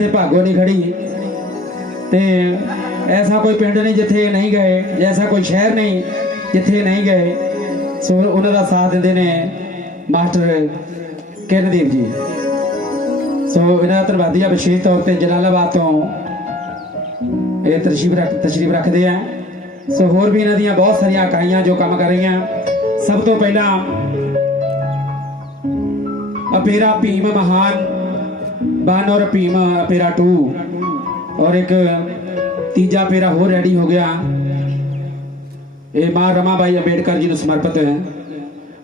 ਤੇ ਭਾਗੋ ਨਹੀਂ ਖੜੀ। ਤੇ ਐਸਾ ਕੋਈ ਪਿੰਡ ਨਹੀਂ ਜਿੱਥੇ ਨਹੀਂ ਗਏ, ਐਸਾ ਕੋਈ ਸ਼ਹਿਰ ਨਹੀਂ ਜਿੱਥੇ ਨਹੀਂ ਗਏ। ਸੋ ਉਹਨਾਂ ਦਾ ਸਾਥ ਦਿੰਦੇ ਨੇ ਮਾਸਟਰ ਕਿਰਨਦੀਪ ਜੀ। ਸੋ ਇਹਨਾਂ ਦਾ ਧੰਨਵਾਦੀ ਆ ਵਿਸ਼ੇਸ਼ ਤੌਰ ਤੇ ਜਲਾਲਾਬਾਦ ਤੋਂ ਇਹ ਤਸ਼ਰੀਫ ਰੱਖ ਤਸ਼ਰੀਫ ਰੱਖਦੇ ਆ। ਸੋ ਹੋਰ ਵੀ ਇਹਨਾਂ ਦੀਆਂ ਬਹੁਤ ਸਾਰੀਆਂ ਇਕਾਈਆਂ ਜੋ ਕੰਮ ਕਰ ਰਹੀਆਂ। ਸਭ ਤੋਂ ਪਹਿਲਾਂ ਅਪੇਰਾ ਭੀਮ ਮਹਾਨ ਬਨ ਔਰ ਭੀਮ ਅਪੇਰਾ 2 ਔਰ ਇੱਕ ਤੀਜਾ ਪੇਰਾ ਹੋਰ ਰੈਡੀ ਹੋ ਗਿਆ। ਇਹ ਮਾਂ ਰਮਾਬਾਈ ਅੰਬੇਡਕਰ ਜੀ ਨੂੰ ਸਮਰਪਿਤ ਹੈ।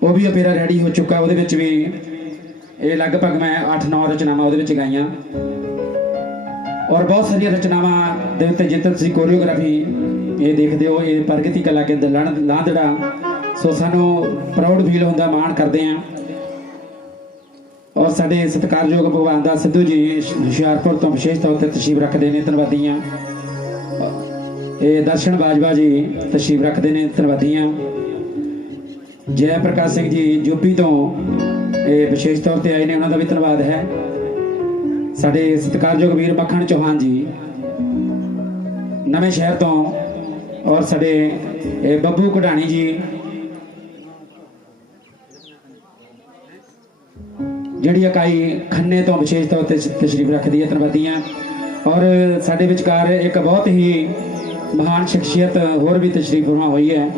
ਉਹ ਵੀ ਅਪੇਰਾ ਰੈਡੀ ਹੋ ਚੁੱਕਾ। ਉਹਦੇ ਵਿੱਚ ਵੀ ਇਹ ਲਗਭਗ ਮੈਂ 8-9 ਰਚਨਾਵਾਂ ਉਹਦੇ ਵਿੱਚ ਗਾਈਆਂ। ਔਰ ਬਹੁਤ ਸਾਰੀਆਂ ਰਚਨਾਵਾਂ ਦੇ ਉੱਤੇ ਜਿੱਥੇ ਤੁਸੀਂ ਕੋਰੀਓਗ੍ਰਾਫੀ ਇਹ ਦੇਖਦੇ ਹੋ। ਇਹ ਪ੍ਰਗਤੀ ਕਲਾ ਕੇਂਦਰ ਲਣ- ਲਾਂਦੜਾ ਸੋ ਸਾਨੂੰ ਪ੍ਰਾਊਡ ਫੀਲ ਹੁੰਦਾ, ਮਾਣ ਕਰਦੇ ਆਂ ਔਰ ਸਾਡੇ ਸਤਿਕਾਰਯੋਗ ਭਗਵਾਨ ਦਾ ਸਿੱਧੂ ਜੀ ਹੁਸ਼ਿਆਰਪੁਰ ਤੋਂ ਵਿਸ਼ੇਸ਼ ਤੌਰ ਤੇ ਤਸ਼ਰੀਫ ਰੱਖਦੇ ਨੇ ਧੰਨਵਾਦੀ ਹਾਂ ਇਹ ਦਰਸ਼ਨ ਬਾਜਵਾ ਜੀ ਤਸ਼ਰੀਫ ਰੱਖਦੇ ਨੇ ਧੰਨਵਾਦੀ ਹਾਂ ਜੈ ਪ੍ਰਕਾਸ਼ ਸਿੰਘ ਜੀ ਯੂਪੀ ਤੋਂ ਇਹ ਵਿਸ਼ੇਸ਼ ਤੌਰ ਤੇ ਆਏ ਨੇ, ਉਹਨਾਂ ਦਾ ਵੀ ਧੰਨਵਾਦ ਹੈ। ਸਾਡੇ ਸਤਿਕਾਰਯੋਗ ਵੀਰ ਮੱਖਣ ਚੌਹਾਨ ਜੀ, ਨਵੇਂ ਸ਼ਹਿਰ ਤੋਂ ਔਰ ਸਾਡੇ ਇਹ ਬੱਬੂ ਕਢਾਣੀ ਜੀ ਜਿਹੜੀ ਇਕਾਈ ਖੰਨੇ ਤੋਂ ਵਿਸ਼ੇਸ਼ ਤੌਰ ਤੇ ਤਸ਼ਰੀਫ ਰੱਖਦੀ ਹੈ ਧੰਨਵਾਦੀਆਂ ਔਰ ਸਾਡੇ ਵਿਚਕਾਰ ਇੱਕ ਬਹੁਤ ਹੀ ਮਹਾਨ ਸ਼ਖਸੀਅਤ ਹੋਰ ਵੀ ਤਸ਼ਰੀਫ ਫਰਮਾ ਹੋਈ ਹੈ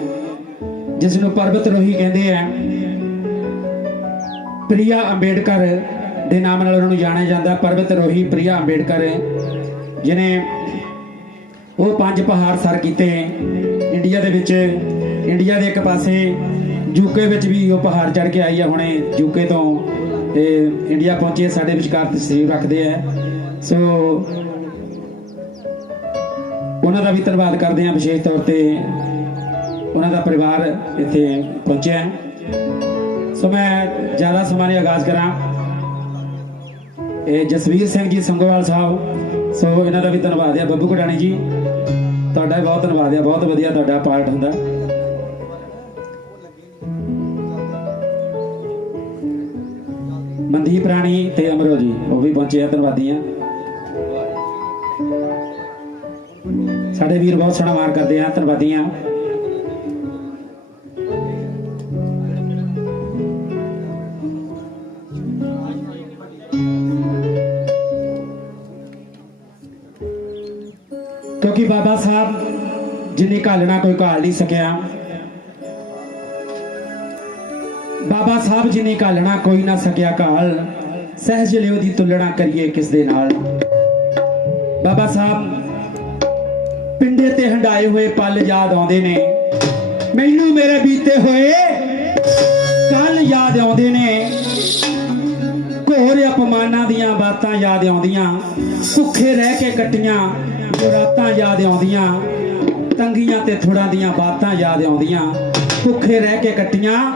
ਜਿਸ ਨੂੰ ਪਰਬਤ ਰੋਹੀ ਕਹਿੰਦੇ ਆ ਪ੍ਰਿਆ ਅੰਬੇਡਕਰ ਦੇ ਨਾਮ ਨਾਲ ਉਹਨਾਂ ਨੂੰ ਜਾਣਿਆ ਜਾਂਦਾ। ਪਰਬਤ ਰੋਹੀ ਪ੍ਰਿਆ ਅੰਬੇਡਕਰ ਜਿਨੇ ਉਹ ਪੰਜ ਪਹਾੜ ਸਰ ਕੀਤੇ। ਇੰਡੀਆ ਦੇ ਵਿੱਚ, ਇੰਡੀਆ ਦੇ ਇੱਕ ਪਾਸੇ ਯੂਕੇ ਵਿੱਚ ਵੀ ਉਹ ਪਹਾੜ ਚੜ ਕੇ ਆਈ ਆ ਹੁਣੇ ਯੂਕੇ ਤੋਂ। ਤੇ ਇੰਡੀਆ ਪਹੁੰਚੇ, ਸਾਡੇ ਵਿਚਕਾਰ ਤਸਵੀਰ ਰੱਖਦੇ ਆ। ਸੋ ਉਹਨਾਂ ਦਾ ਵੀ ਧੰਨਵਾਦ ਕਰਦੇ ਆ ਵਿਸ਼ੇਸ਼ ਤੌਰ ਤੇ ਉਹਨਾਂ ਦਾ ਪਰਿਵਾਰ ਇੱਥੇ ਪਹੁੰਚਿਆ ਸੋ ਮੈਂ ਜ਼ਿਆਦਾ ਸਮਾਂ ਨਹੀਂ ਆਗਾਜ਼ ਕਰਾਂ। ਇਹ ਜਸਵੀਰ ਸਿੰਘ ਜੀ ਸੰਗੋਵਾਲ ਸਾਹਿਬ ਸੋ ਇਹਨਾਂ ਦਾ ਵੀ ਧੰਨਵਾਦ ਆ ਬੱਬੂ ਕਟਾਣੀ ਜੀ, ਤੁਹਾਡਾ ਵੀ ਬਹੁਤ ਧੰਨਵਾਦ ਆ ਬਹੁਤ ਵਧੀਆ ਤੁਹਾਡਾ ਪਾਰਟ ਹੁੰਦਾ। ਮਨਦੀਪ ਰਾਣੀ ਤੇ ਅਮਰੋ ਜੀ, ਉਹ ਵੀ ਪਹੁੰਚੇ ਆ ਧੰਨਵਾਦੀ ਆ। ਸਾਡੇ ਵੀਰ ਬਹੁਤ ਸੋਹਣਾ ਮਾਰ ਕਰਦੇ ਆ, ਧੰਨਵਾਦੀ ਆ। ਕਿਉਂਕਿ ਬਾਬਾ ਸਾਹਿਬ, ਜਿਨੇ ਘਾਲਣਾ ਕੋਈ ਘਾਲ ਨਹੀਂ ਸਕਿਆ। ਬਾਬਾ ਸਾਹਿਬ ਜੀ ਨੇ ਘਾਲਣਾ ਕੋਈ ਨਾ ਸਕਿਆ ਘਾਲ। ਸਹਿਜ ਲਿਓ ਦੀ ਤੁਲਨਾ ਕਰੀਏ ਕਿਸ ਦੇ ਨਾਲ। ਬਾਬਾ ਸਾਹਿਬ, ਪਿੰਡੇ ਤੇ ਹੰਡਾਏ ਹੋਏ ਪਲ ਯਾਦ ਆਉਂਦੇ ਨੇ। ਮੈਨੂੰ ਮੇਰੇ ਬੀਤੇ ਹੋਏ ਕੱਲ ਯਾਦ ਆਉਂਦੇ ਨੇ। ਘੋਰ ਅਪਮਾਨਾਂ ਦੀਆਂ ਬਾਤਾਂ ਯਾਦ ਆਉਂਦੀਆਂ। ਭੁੱਖੇ ਰਹਿ ਕੇ ਕੱਟੀਆਂ ਜੋ ਰਾਤਾਂ ਯਾਦ ਆਉਂਦੀਆਂ। ਤੰਗੀਆਂ ਤੇ ਥੋੜਾਂ ਦੀਆਂ ਬਾਤਾਂ ਯਾਦ ਆਉਂਦੀਆਂ। ਭੁੱਖੇ ਰਹਿ ਕੇ ਕੱਟੀਆਂ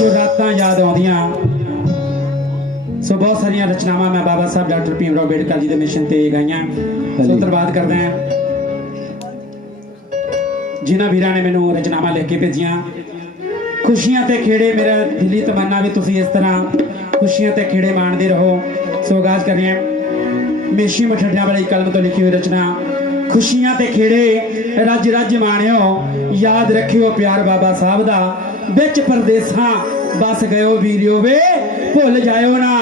ਜੋ ਰਾਤਾਂ ਯਾਦ ਆਉਂਦੀਆਂ। ਸੋ ਬਹੁਤ ਸਾਰੀਆਂ ਰਚਨਾਵਾਂ ਮੈਂ ਬਾਬਾ ਸਾਹਿਬ ਡਾਕਟਰ ਭੀਮ ਰਾਓ ਅੰਬੇਡਕਰ ਜੀ ਦੇ ਮਿਸ਼ਨ ਤੇ ਗਾਈਆਂ। ਸੋ ਧੰਨਵਾਦ ਕਰਦਾ ਹਾਂ। ਜਿਨ੍ਹਾਂ ਵੀਰਾਂ ਨੇ ਮੈਨੂੰ ਰਚਨਾਵਾਂ ਲਿਖ ਕੇ ਭੇਜੀਆਂ। ਖੁਸ਼ੀਆਂ ਤੇ ਖੇੜੇ ਮੇਰਾ ਦਿਲੀ ਤਮੰਨਾ ਵੀ ਤੁਸੀਂ ਇਸ ਤਰ੍ਹਾਂ ਖੁਸ਼ੀਆਂ ਤੇ ਖੇੜੇ ਮਾਣਦੇ ਰਹੋ। ਸੋ ਆਗਾਜ਼ ਕਰ ਰਹੇ ਹਾਂ। ਮੇਸ਼ੀ ਮਠੜਿਆਂ ਵਾਲੀ ਕਲਮ ਤੋਂ ਲਿਖੀ ਹੋਈ ਰਚਨਾ। ਖੁਸ਼ੀਆਂ ਤੇ ਖੇੜੇ ਰੱਜ ਰੱਜ ਮਾਣਿਓ ਯਾਦ ਰੱਖਿਓ ਪਿਆਰ ਬਾਬਾ ਸਾਹਿਬ ਦਾ। ਵਿੱਚ ਪਰਦੇਸਾਂ। ਬਸ ਗਇਓ ਵੀਰਿਓ ਵੇ, ਭੁੱਲ ਜਾਇਓ ਨਾ।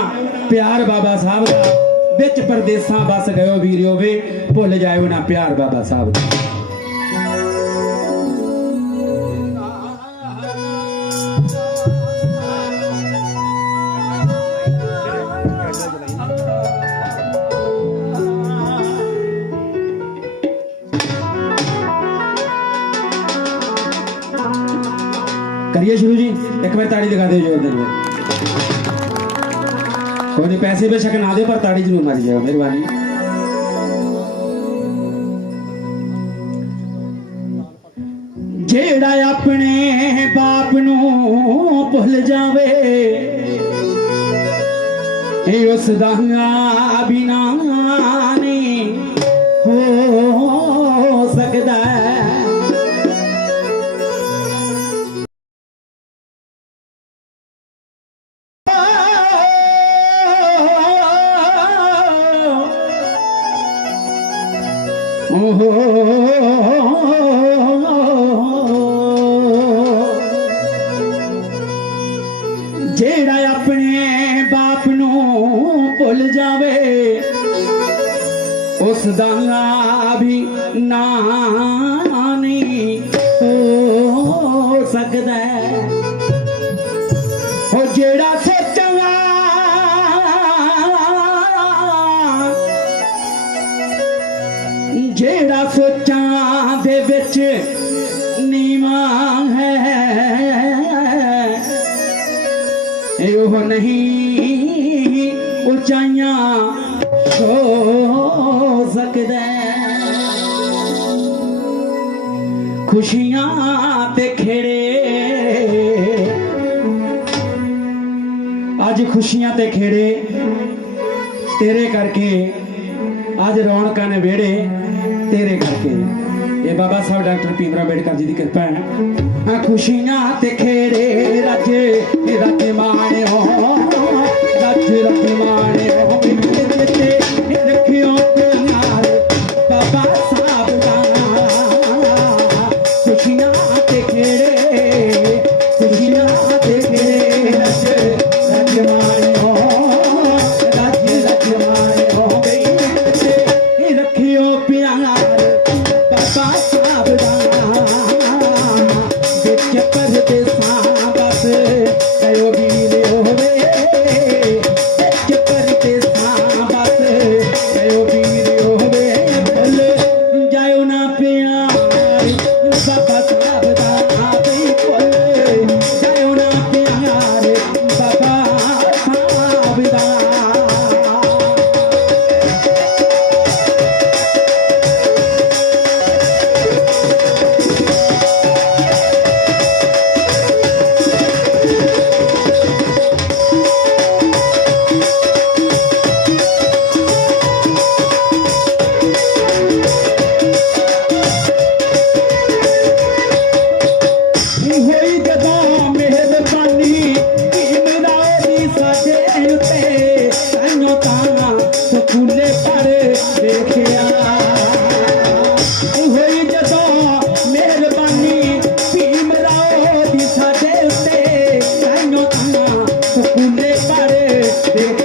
ਪਿਆਰ ਬਾਬਾ ਸਾਹਿਬ ਦਾ। ਵਿੱਚ ਪਰਦੇਸਾਂ, ਬਸ ਗਇਓ ਵੀਰਿਓ ਵੇ, ਭੁੱਲ ਜਾਇਓ ਨਾ। ਪਿਆਰ ਬਾਬਾ ਸਾਹਿਬ ਦਾ। ਕਰੀਏ ਸ਼ੁਰੂ ਜੀ? ਇੱਕ ਵਾਰ ਤਾੜੀ ਦਿਖਾ ਦਿਓ ਜ਼ੋਰਦਾਰ ਜੀ ਕੋਈ ਪੈਸੇ ਬੇਸ਼ੱਕ ਨਾ ਦਿਓ, ਪਰ ਤਾੜੀ ਜ਼ਰੂਰ ਮਾਰੀ ਜਾਓ, ਮਿਹਰਬਾਨੀ। ਜਿਹੜਾ ਆਪਣੇ ਬਾਪ ਨੂੰ ਭੁੱਲ ਜਾਵੇ, ਇਹ ਉਸ ਦਾ ਬਿਨਾ ਜਿਹੜਾ ਆਪਣੇ ਬਾਪ ਨੂੰ ਭੁੱਲ ਜਾਵੇ ਉਸ ਦਾ ਵੀ ਨਾ ਨਹੀਂ ਹੋ ਸਕਦਾ। ਉਹ ਨਹੀਂ, ਉਚਾਈਆਂ ਹੋ ਸਕਦਾ ਖੁਸ਼ੀਆਂ ਤੇ ਖੇੜੇ ਅੱਜ ਖੁਸ਼ੀਆਂ ਤੇ ਖੇੜੇ ਤੇਰੇ ਕਰਕੇ ਅੱਜ ਰੌਣਕਾਂ ਨੇ ਵਿਹੜੇ, ਤੇਰੇ ਕਰਕੇ। ਇਹ ਬਾਬਾ ਸਾਹਿਬ ਡਾਕਟਰ ਭੀਮ ਰਾਓ ਅੰਬੇਡਕਰ ਜੀ ਦੀ ਕਿਰਪਾ ਹੈ। ਆ ਖੁਸ਼ੀਆਂ ਤੇ ਖੇੜੇ ਰਾਜੇ ਰਾਜੇ ਮਾਣਿਓ, ਰਾਜੇ ਰਾਜੇ ਮਾਣਿਓ।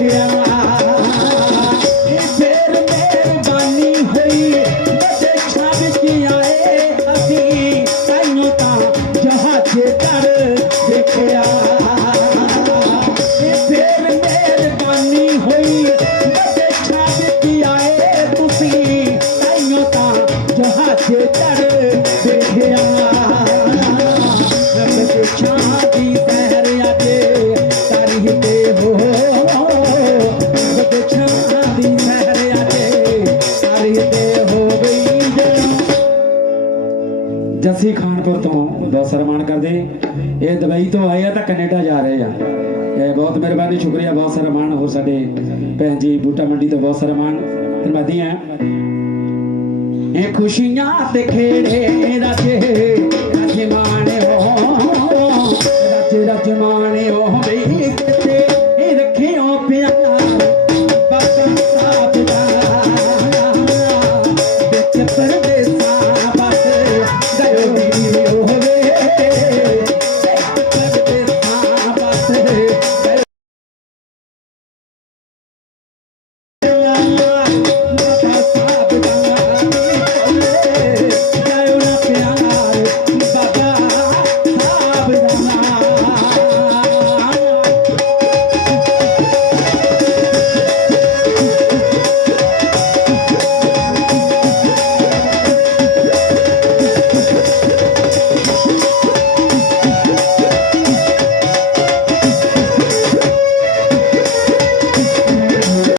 Yeah. ਜੱਸੀ ਖਾਨਪੁਰ ਤੋਂ ਬਹੁਤ ਸਨਮਾਨ ਕਰਦੇ। ਇਹ ਦੁਬਈ ਤੋਂ ਆਏ ਆ ਤਾਂ ਕੈਨੇਡਾ ਜਾ ਰਹੇ ਆ। ਇਹ ਬਹੁਤ ਮਿਹਰਬਾਨੀ, ਸ਼ੁਕਰੀਆ, ਬਹੁਤ ਸਾਰਾ ਮਾਣ ਹੋਰ ਸਾਡੇ ਭੈਣ ਜੀ ਬੂਟਾ ਮੰਡੀ ਤੋਂ ਬਹੁਤ ਸਾਰਾ ਮਾਣ। ਧੰਨਵਾਦੀ ਆ ਇਹ ਖੁਸ਼ੀਆਂ ਤੇ ਖੇੜੇ ਰਾਜੇ